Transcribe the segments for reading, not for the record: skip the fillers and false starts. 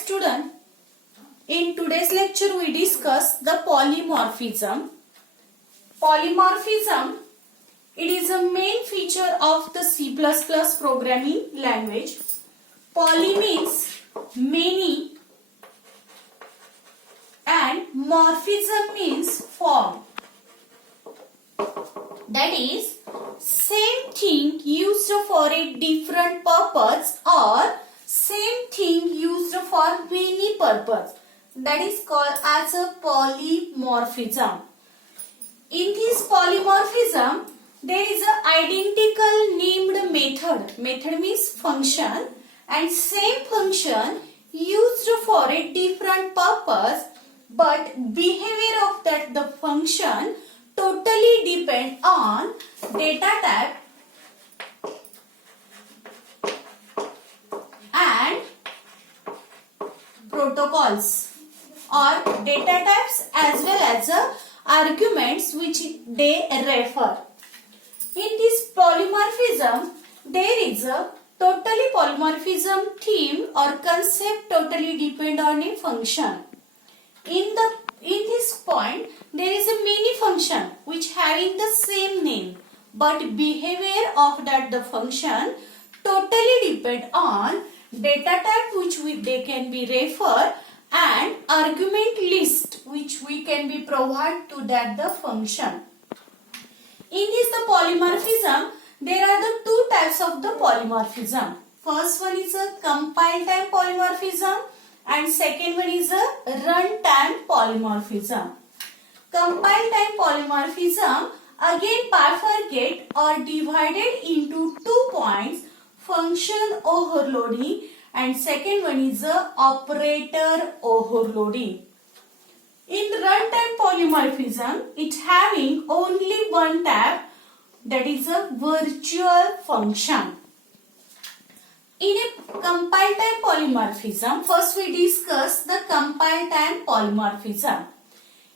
student, in today's lecture we discuss the polymorphism. Polymorphism, it is a main feature of the C++ programming language. Poly means many and morphism means form. That is, same thing used for a different purpose or same thing used for many purpose. That is called as a polymorphism. In this polymorphism, there is an identical named method. Method means function, and same function used for a different purpose, but behavior of the function totally depend on data type and protocols, or data types as well as arguments which they refer. In this polymorphism, there is a totally polymorphism theme or concept totally depend on a function. In this point, there is a many function which having the same name, but behavior of the function totally depend on data type which they can be refer and argument list which we can be provide to the function. In this the polymorphism, there are the two types of the polymorphism. First one is a compile time polymorphism and second one is a runtime polymorphism. Compile time polymorphism again bifurcate or divided into 2 points, function overloading and second one is a operator overloading. In runtime polymorphism, it having only one type, that is a virtual function. In a compile time polymorphism, first we discuss the compile time polymorphism.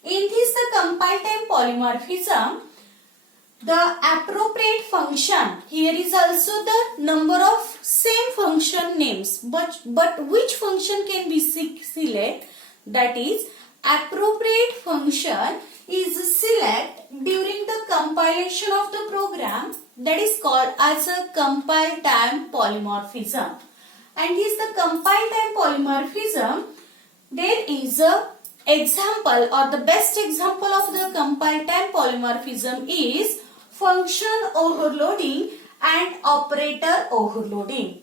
In this the compile time polymorphism, the appropriate function, here is also the number of same function names, but which function can be select, that is appropriate function is select during the compilation of the program, that is called as a compile time polymorphism. And is the compile time polymorphism, there is a example or the best example of the compile time polymorphism is function overloading and operator overloading.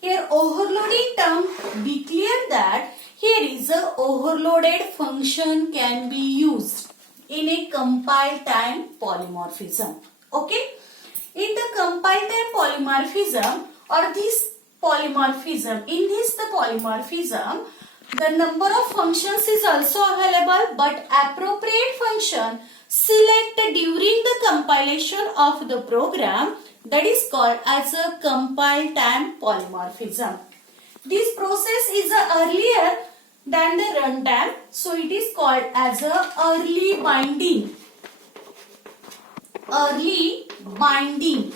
Here overloading term declare that here is a overloaded function can be used in a compile time polymorphism. Okay. In the compile time polymorphism or this polymorphism, in this the polymorphism, the number of functions is also available, but appropriate function selected during the compilation of the program, that is called as a compile time polymorphism. This process is earlier than the runtime, so it is called as a early binding. Early binding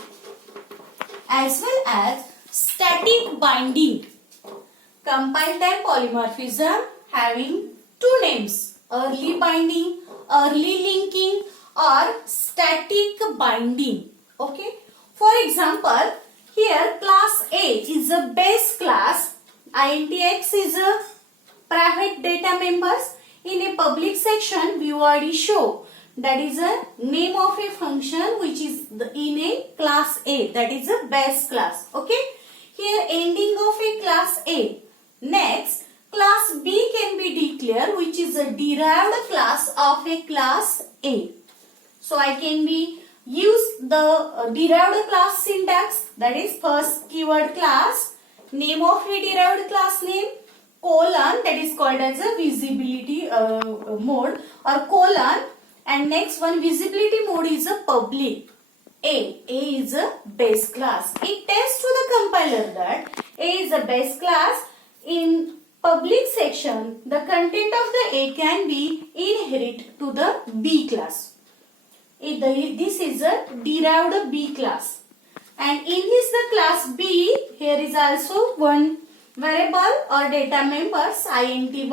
as well as static binding. Compile time polymorphism having two names, early binding, early linking or static binding. Okay. For example, here class A is a base class, INTX is a private data members. In a public section we already show that is a name of a function which is in a class A, that is a base class. Okay. Here ending of a class A. Next, class B can be declared which is a derived class of a class A. So I can be use the derived class syntax, that is first keyword class, name of a derived class name, colon, that is called as a visibility mode or colon, and next one visibility mode is a public. A is a base class. It tells to the compiler that A is a base class. In public section, the content of the A can be inherit to the B class. This is a derived B class. And in this the class B, here is also one Variable or data members inty.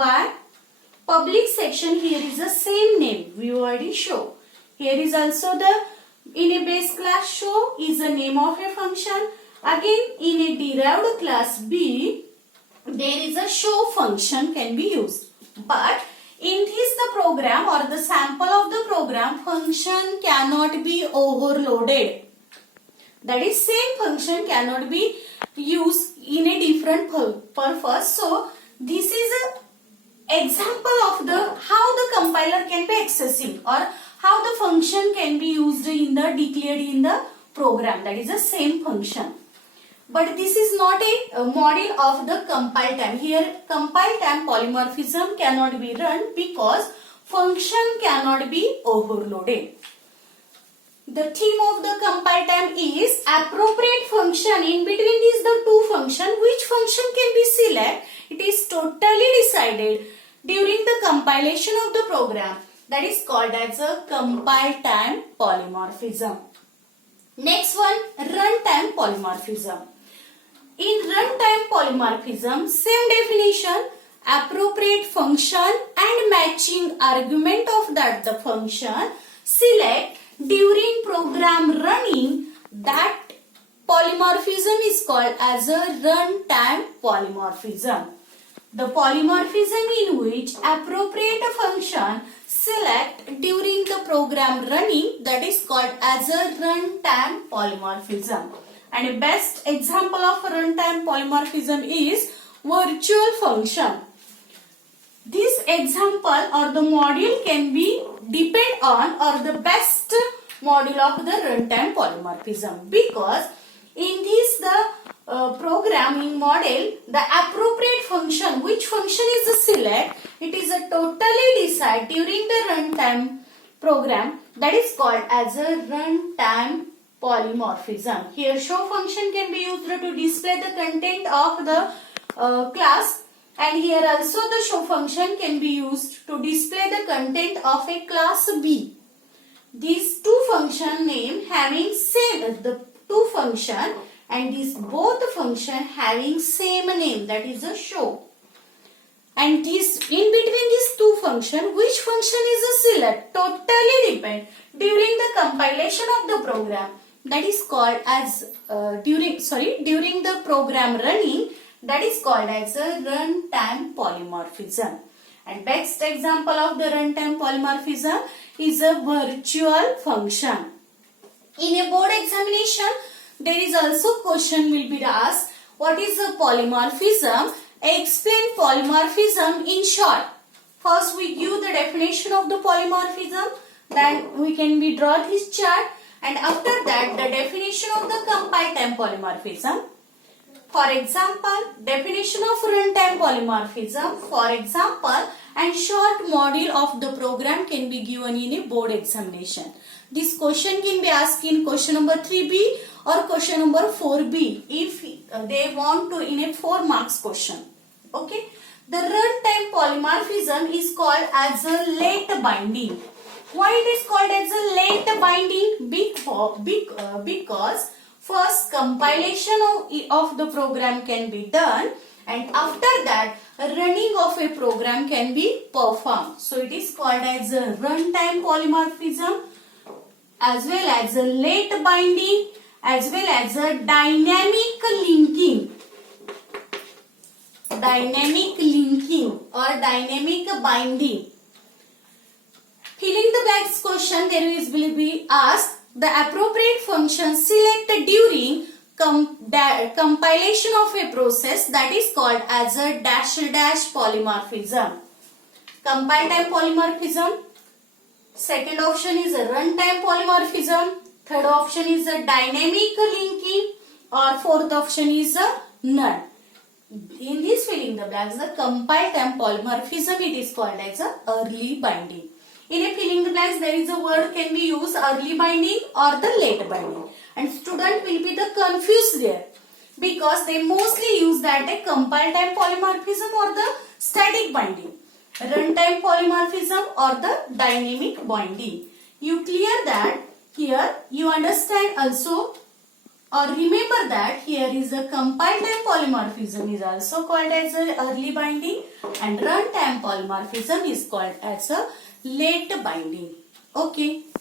Public section, here is the same name we already show. Here is also the in a base class show is the name of a function. Again in a derived class B there is a show function can be used. But in this the program or the sample of the program function cannot be overloaded. That is same function cannot be used in a different purpose. So this is a example of the how the compiler can be accessing or how the function can be used in the declared in the program. That is the same function. But this is not a model of the compile time. Here compile time polymorphism cannot be run because function cannot be overloaded. The theme of the compile time is appropriate function. In between these the two function, which function can be select? It is totally decided during the compilation of the program. That is called as a compile time polymorphism. Next one, runtime polymorphism. In runtime polymorphism, same definition, appropriate function and matching argument of that the function select during program running. That polymorphism is called as a runtime polymorphism. The polymorphism in which appropriate function select during the program running, that is called as a runtime polymorphism. And a best example of runtime polymorphism is virtual function. This example or the module can be depend on or the best module of the runtime polymorphism, because in this the programming model, the appropriate function, which function is the select, it is a totally decide during the runtime program, that is called as a runtime polymorphism. Here show function can be used to display the content of the class, and here also the show function can be used to display the content of a class B. These two function name having same the two function and these both function having same name, that is a show. And this in between these two function, which function is a select, totally depend during the compilation of the program, that is called as during the program running, that is called as a runtime polymorphism. And best example of the runtime polymorphism is a virtual function. In a board examination, there is also question will be asked, what is a polymorphism? Explain polymorphism in short. First we give the definition of the polymorphism, then we can be draw this chart, and after that the definition of the compile time polymorphism. For example, definition of runtime polymorphism, for example, and short module of the program can be given in a board examination. This question can be asked in question number 3B or question number 4B if they want to in a 4 marks question. Okay. The runtime polymorphism is called as a late binding. Why it is called as a late binding? Because first compilation of the program can be done, and after that running of a program can be performed. So it is called as a runtime polymorphism, as well as a late binding, as well as a dynamic linking. Dynamic linking or dynamic binding. Filling the blanks question, there will be asked the appropriate function selected during compilation of a process, that is called as a dash polymorphism. Compile time polymorphism. Second option is a runtime polymorphism. Third option is a dynamic linking, or fourth option is a none. In this filling the blanks, the compile time polymorphism, it is called as a early binding. In a filling the blanks, there is a word can be used early binding or the late binding, and student will be the confused there because they mostly use that a compile time polymorphism or the static binding, runtime polymorphism or the dynamic binding. You clear that? Here you understand also or remember that here is a compile time polymorphism is also called as a early binding and run time polymorphism is called as a late binding. Okay.